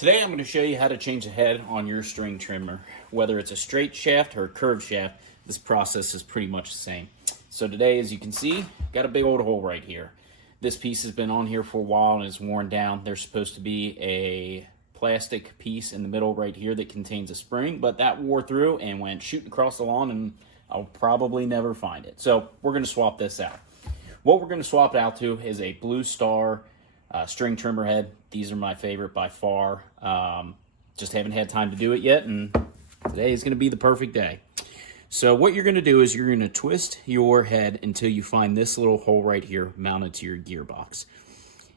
Today I'm going to show you how to change the head on your string trimmer. Whether it's a straight shaft or a curved shaft, this process is pretty much the same. So today, as you can see, got a big old hole right here. This piece has been on here for a while and is worn down. There's supposed to be a plastic piece in the middle right here that contains a spring, but that wore through and went shooting across the lawn, and I'll probably never find it. So we're going to swap this out. What we're going to swap it out to is a Blue Star string trimmer head. These are my favorite by far. Just haven't had time to do it yet, and today is going to be the perfect day. So what you're going to do is you're going to twist your head until you find this little hole right here mounted to your gearbox.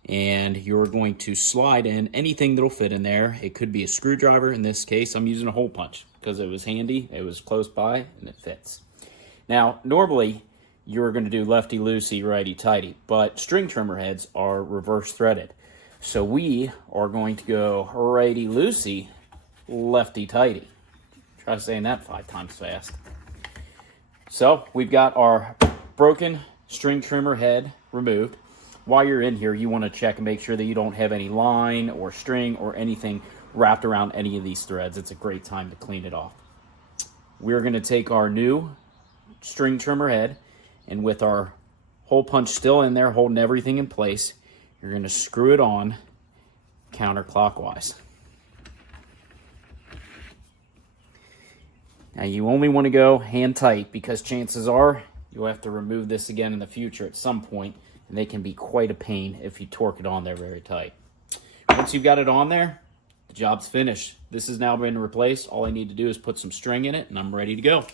And you're going to slide in anything that'll fit in there. It could be a screwdriver. In this case, I'm using a hole punch because it was handy, it was close by, and it fits. Now, normally, you're going to do lefty-loosey, righty-tighty, but string trimmer heads are reverse threaded. So we are going to go righty-loosey, lefty-tighty. Try saying that 5 times fast. So we've got our broken string trimmer head removed. While you're in here, you want to check and make sure that you don't have any line or string or anything wrapped around any of these threads. It's a great time to clean it off. We're going to take our new string trimmer head, and with our hole punch still in there holding everything in place, you're going to screw it on counterclockwise. Now you only want to go hand tight because chances are you'll have to remove this again in the future at some point, and they can be quite a pain if you torque it on there very tight. Once you've got it on there, the job's finished. This has now been replaced. All I need to do is put some string in it, and I'm ready to go.